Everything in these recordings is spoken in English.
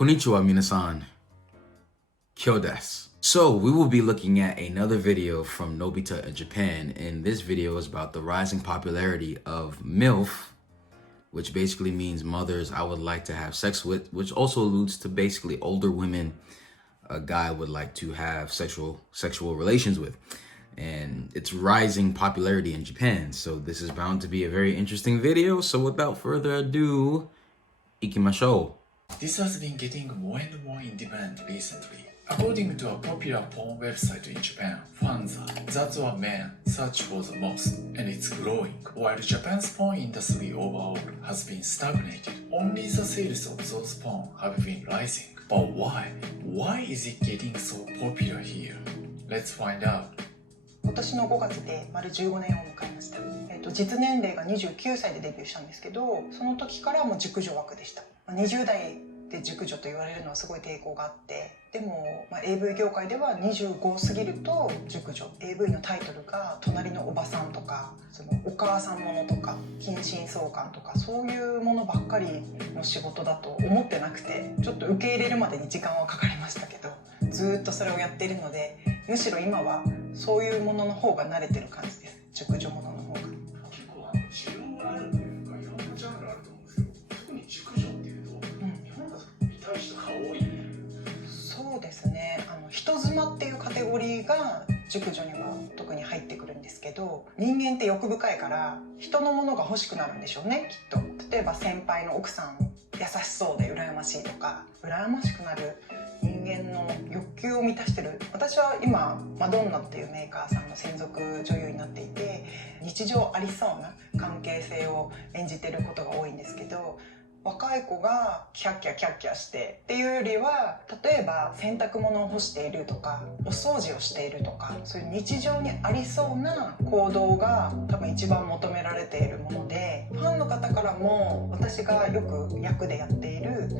Konnichiwa minasan. Kyo desu. So we will be looking at another video from Nobita in Japan, and this video is about the rising popularity of Milf, which basically means mothers I would like to have sex with, which also alludes to basically older women a guy would like to have sexual relations with. And it's rising popularity in Japan, so this is bound to be a very interesting video. So without further ado, ikimashou. This has been getting more and more in demand recently. According to a popular porn website in Japan, fans are that's what men search for the most, and it's growing. While Japan's porn industry overall has been stagnated, only the sales of those porn have been rising. But why? Why is it getting so popular here? Let's find out. 今年の5月で丸15年を迎えました。実年齢が29歳でデビューしたんですけど、その時からもう熟女枠でした。20代で熟女と言われるのはすごい抵抗があって、でも、AV 業界では25過ぎると熟女、 AV のタイトルが隣のおばさんとか、そのお母さんものとか近親相関とか、そういうものばっかりの仕事だと思ってなくて、ちょっと受け入れるまでに時間はかかりましたけど、ずっとそれをやっているので、むしろ今はそういうものの方が慣れてる感じです。熟女ものの方が。結構需要があるというか、いろんなジャンルあると思うんですけど、特に熟女っていうと、日本だと見たい人が多い。そうですね。人妻っていうカテゴリーが熟女には特に入ってくるんですけど、人間って欲深いから人のものが欲しくなるんでしょうね、きっと。例えば先輩の奥さん優しそうで羨ましいとか、羨ましくなる人間の欲求を満たしてる。私は今マドンナっていうメーカーさんの専属女優になっていて、日常ありそうな関係性を演じてることが多いんですけど、若い子がキャッキャキャッキャしてっていうよりは、例えば洗濯物を干しているとかお掃除をしているとか、そういう日常にありそうな行動が多分一番求められているもので、ファンの方からも私がよく役でやっている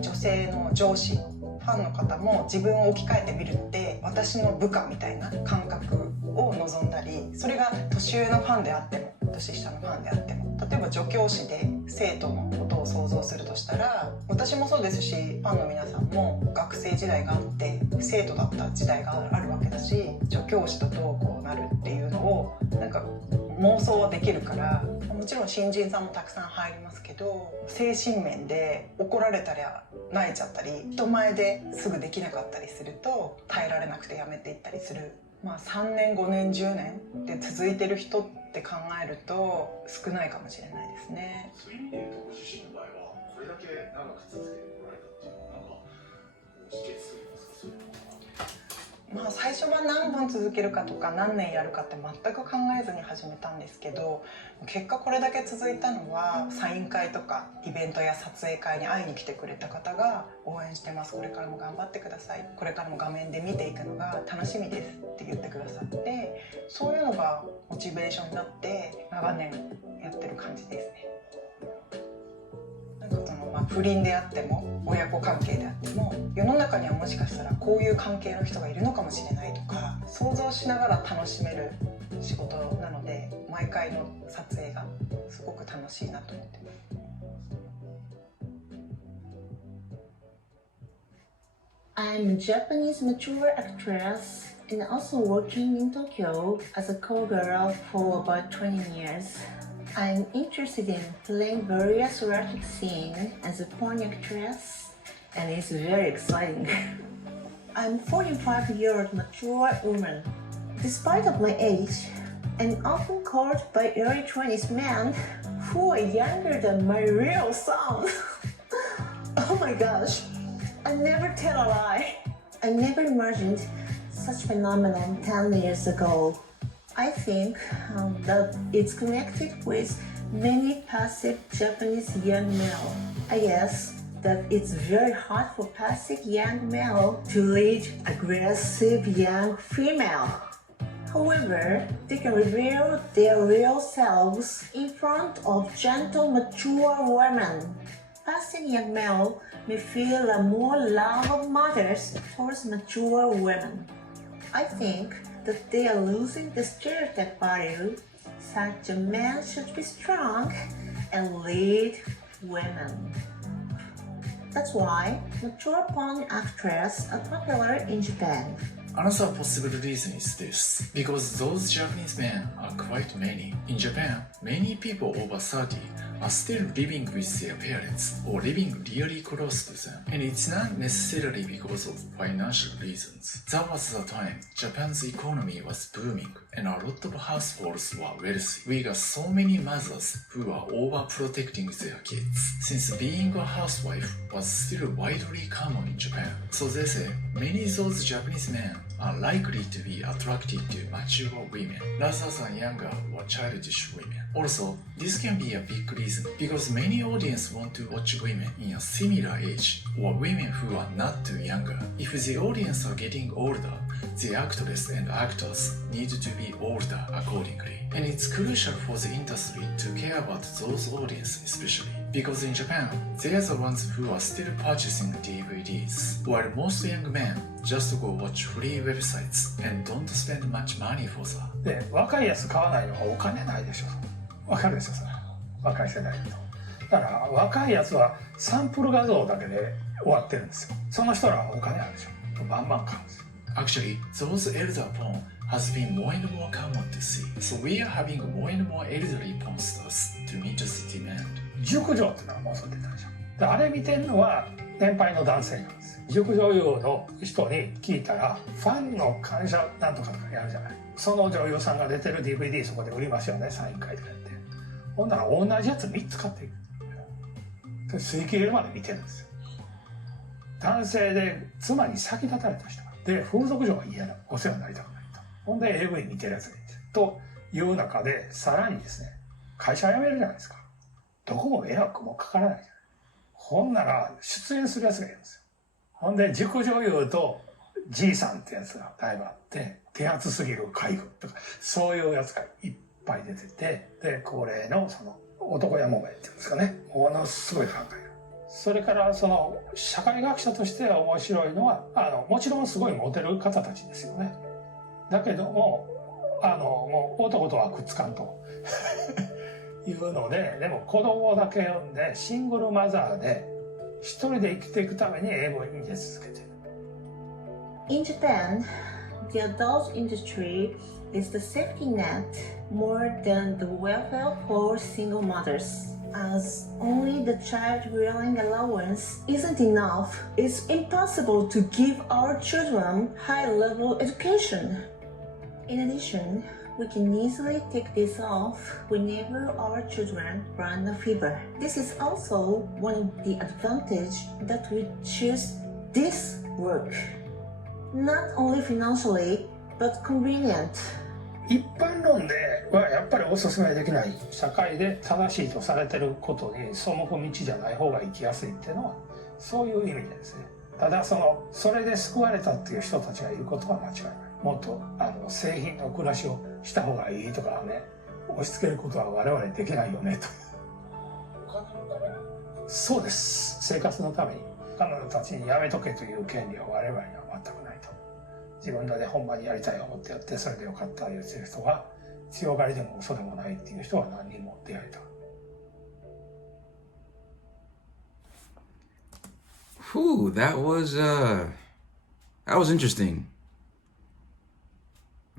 女性の上司、ファンの方も自分を置き換えてみるので、私の部下みたいな感覚を望んだり、それが年上のファンであっても年下のファンであっても、例えば助教師で生徒のことを想像するとしたら、私もそうですし、ファンの皆さんも学生時代があって生徒だった時代があるわけだし、助教師とどうこうなるっていうのをなんか妄想はできるから、もちろん新人さんもたくさん入りますけど、精神面で怒られたり泣いちゃったり、人前ですぐできなかったりすると耐えられなくてやめていったりする。3年5年10年で続いてる人って考えると少ないかもしれないですね。そういう意味で言うと、ご自身の場合はこれだけ長く続けてこられたっていうのは、なんか秘訣といいますか、そういうのは最初は何本続けるかとか何年やるかって全く考えずに始めたんですけど、結果これだけ続いたのはサイン会とかイベントや撮影会に会いに来てくれた方が応援してます、これからも頑張ってください、これからも画面で見ていくのが楽しみですって言ってくださって、そういうのがモチベーションになって長年やってる感じですね。不倫であっても親子関係であっても、世の中にはもしかしたらこういう関係の人がいるのかもしれないとか、想像しながら楽しめる仕事なので、毎回の撮影がすごく楽しいなと思ってます。I'm a Japanese mature actress and also working in Tokyo as a call girl for about 20 years. I'm interested in playing various erotic scenes as a porn actress, and it's very exciting. I'm a 45-year-old mature woman. Despite of my age, I'm often called by early 20s men who are younger than my real son. Oh my gosh, I never tell a lie. I never imagined such phenomenon 10 years ago. I think that it's connected with many passive Japanese young male. I guess that it's very hard for passive young male to lead aggressive young female. However, they can reveal their real selves in front of gentle mature women. Passive young male may feel a more love of mothers towards mature women. I think that they are losing the stereotype value such a man should be strong and lead women. That's why mature porn actresses are popular in Japan. Another possible reason is this, because those Japanese men are quite many. In Japan, many people over 30 are still living with their parents or living really close to them, and it's not necessarily because of financial reasons. That was the time Japan's economy was booming and a lot of households were wealthy. We got so many mothers who were overprotecting their kids, since being a housewife was still widely common in Japan. So they say many of those Japanese men are likely to be attracted to mature women rather than younger or childish women. Also, this can be a big reason because many audience want to watch women in a similar age or women who are not too younger. If the audience are getting older, the actress and actors need to be older accordingly. And it's crucial for the industry to care about those audience especially. Because in Japan, they are the ones who are still purchasing DVDs, while most young men just go watch free websites and don't spend much money for that. で、若いやつ買わないのはお金ないでしょ。わかるでしょ、それ。若い世代と。だから若いやつはサンプル画像だけで終わってるんですよ。その人らはお金あるでしょ。バンバン買うんですよ。Actually, those elder porn has been more and more common to see. So we are having more and more elderly porn stars to meet the demand. 熟女ってのがもうそう出たでしょ。で、あれ見てるのは年配の男性なんですよ。熟女優の人に聞いたら、ファンの感謝なんとかとかやるじゃない。その女優さんが出てる DVD そこで売りますよね、サイン会とかやって。ほんなら同じやつ3つ買っていく。で、吸い切れるまで見てるんですよ。男性で妻に先立たれた人が。で、風俗嬢が嫌だ。お世話になりたくないと。ほんで AV 見てるやつがいて。という中で、さらにですね、会社辞めるじゃないですか。どこも迷惑もかからないじゃない。ほんなら出演するやつがいるんですよ。ほんで、熟女優とじいさんってやつがだいぶあって、手厚すぎる介護とか、そういうやつがいっぱい出てて、で、恒例のその男やもめっていうんですかね、ものすごい考える。それからその社会学者として面白いのは、もちろんすごいモテる方たちですよね。だけども、もう男とはくっつかんというので、でも子供だけ産んでシングルマザーで一人で生きていくために英語に出続けている。In Japan, the adult industry is the safety net more than the welfare for single mothers. As only the child-rearing allowance isn't enough, it's impossible to give our children high-level education. In addition, we can easily take this off whenever our children run a fever. This is also one of the advantages that we choose this work. Not only financially, but convenient. 一般論ではやっぱりお勧めできない。社会で正しいとされてることに背く道じゃない方が生きやすいっていうのはそういう意味でですね。ただそれで救われたっていう人たちがいることは間違いない。もっと製品の暮らしをした方がいいとかね、押し付けることは我々できないよねと。お金のために？そうです。生活のために彼女たちにやめとけという権利は我々には全くないと。自分らでほんまにやりたいと思ってやってそれでよかった言ってる人が強がりでも嘘でもないっていう人は何人も出会えた。Whew, that was interesting.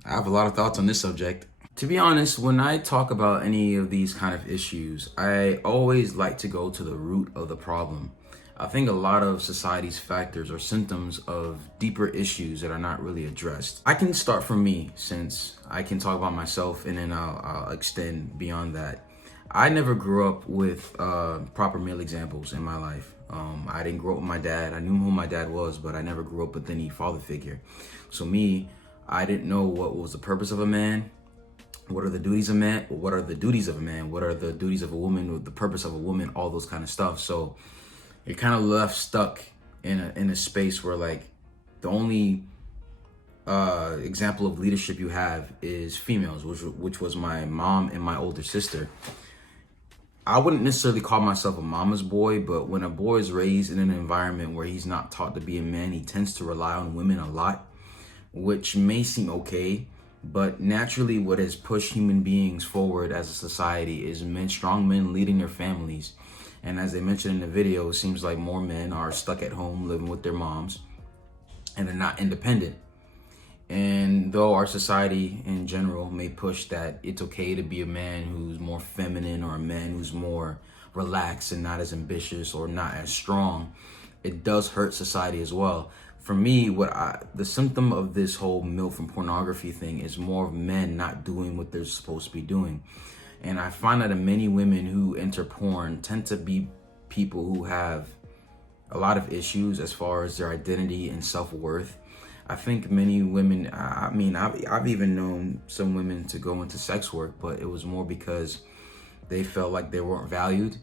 I have a lot of thoughts on this subject. To be honest, when I talk about any of these kind of issues, I always like to go to the root of the problem. I think a lot of society's factors are symptoms of deeper issues that are not really addressed. I can start from me since I can talk about myself and then I'll extend beyond that. I never grew up with proper male examples in my life. I didn't grow up with my dad. I knew who my dad was, but I never grew up with any father figure. So me, I didn't know what was the purpose of a man. What are the duties of a man? What are the duties of a man? What are the duties of a woman? What the purpose of a woman? All those kind of stuff. So you're kind of left stuck in a space where like the only example of leadership you have is females, which was my mom and my older sister. I wouldn't necessarily call myself a mama's boy, but when a boy is raised in an environment where he's not taught to be a man, he tends to rely on women a lot, which may seem okay, but naturally what has pushed human beings forward as a society is strong men leading their families And as they mentioned in the video, it seems like more men are stuck at home living with their moms and they're not independent. And though our society in general may push that it's okay to be a man who's more feminine or a man who's more relaxed and not as ambitious or not as strong, it does hurt society as well. For me, the symptom of this whole MILF and pornography thing is more of men not doing what they're supposed to be doing. And I find that many women who enter porn tend to be people who have a lot of issues as far as their identity and self-worth. I think many women, I've even known some women to go into sex work, but it was more because they felt like they weren't valued,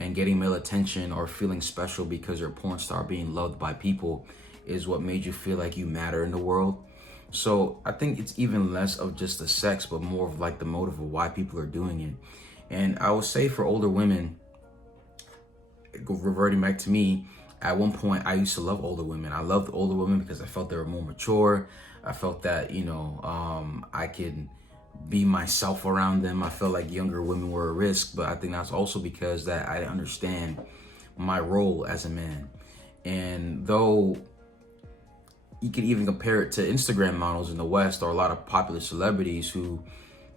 and getting male attention or feeling special because you're a porn star, being loved by people, is what made you feel like you matter in the world. So I think it's even less of just the sex, but more of like the motive of why people are doing it. And I would say for older women, reverting back to me, at one point I used to love older women. I loved older women because I felt they were more mature. I felt that, I could be myself around them. I felt like younger women were a risk, but I think that's also because that I understand my role as a man. And though you could even compare it to Instagram models in the West or a lot of popular celebrities who,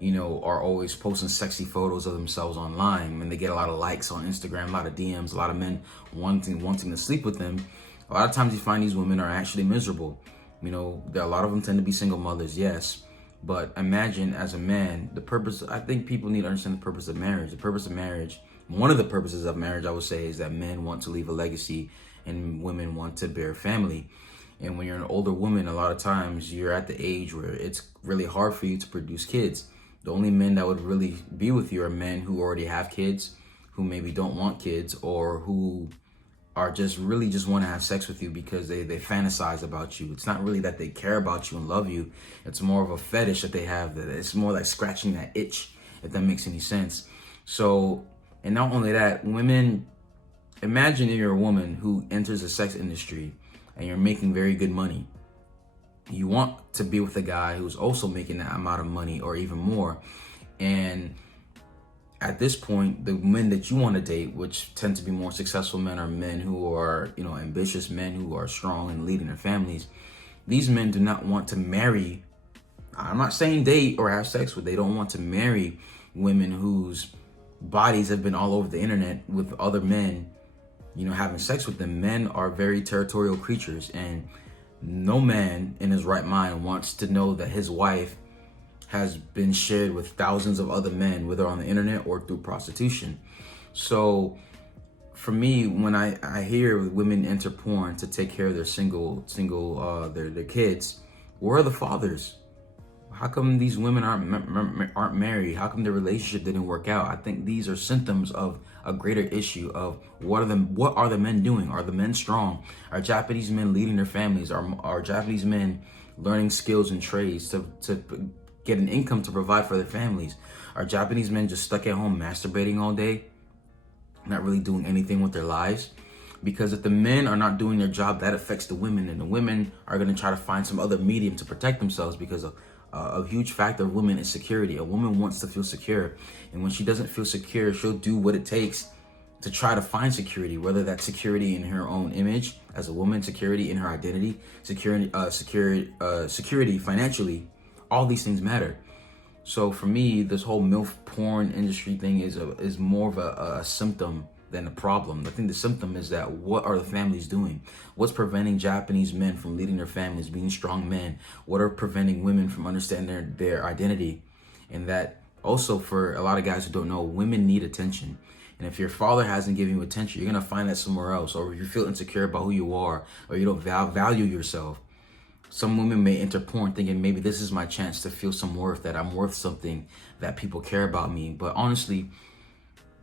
are always posting sexy photos of themselves online, and they get a lot of likes on Instagram, a lot of DMs, a lot of men wanting to sleep with them. A lot of times you find these women are actually miserable. A lot of them tend to be single mothers, yes. But imagine as a man, I think people need to understand the purpose of marriage. The purpose of marriage, one of the purposes of marriage, I would say, is that men want to leave a legacy and women want to bear family. And when you're an older woman, a lot of times you're at the age where it's really hard for you to produce kids. The only men that would really be with you are men who already have kids, who maybe don't want kids, or who are just want to have sex with you because they fantasize about you. It's not really that they care about you and love you. It's more of a fetish that they have. That it's more like scratching that itch, if that makes any sense. So, and not only that, women, imagine if you're a woman who enters the sex industry and you're making very good money. You want to be with a guy who's also making that amount of money or even more. And at this point, the men that you want to date, which tend to be more successful men, are men who are, ambitious men who are strong and leading their families. These men do not want to marry, I'm not saying date or have sex with, they don't want to marry women whose bodies have been all over the internet with other men, having sex with them. Men are very territorial creatures, and no man in his right mind wants to know that his wife has been shared with thousands of other men, whether on the internet or through prostitution. So for me, when I hear women enter porn to take care of their their kids, where are the fathers? How come these women aren't married? How come their relationship didn't work out? I think these are symptoms of a greater issue of what are the men doing? Are the men strong? Are Japanese men leading their families? Are Japanese men learning skills and trades to get an income to provide for their families? Are Japanese men just stuck at home masturbating all day, not really doing anything with their lives? Because if the men are not doing their job, that affects the women, and the women are going to try to find some other medium to protect themselves, because a huge factor of women is security. A woman wants to feel secure, and when she doesn't feel secure, she'll do what it takes to try to find security, whether that's security in her own image as a woman, security in her identity, security financially. All these things matter. So for me, this whole MILF porn industry thing is more of a symptom than a problem. I think the symptom is that what are the families doing? What's preventing Japanese men from leading their families, being strong men? What are preventing women from understanding their identity? And that also, for a lot of guys who don't know, women need attention. And if your father hasn't given you attention, you're gonna find that somewhere else. Or if you feel insecure about who you are, or you don't value yourself, some women may enter porn thinking maybe this is my chance to feel some worth, that I'm worth something, that people care about me. But honestly,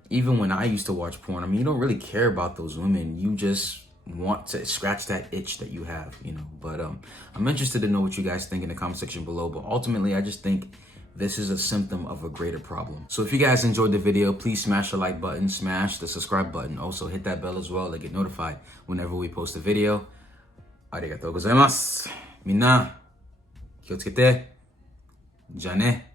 even when I used to watch porn, you don't really care about those women. You just want to scratch that itch that you have, But I'm interested to know what you guys think in the comment section below. But ultimately, I just think this is a symptom of a greater problem. So if you guys enjoyed the video, please smash the like button, smash the subscribe button. Also hit that bell as well to get notified whenever we post a video. Arigatou gozaimasu. みんな気をつけて。じゃあね。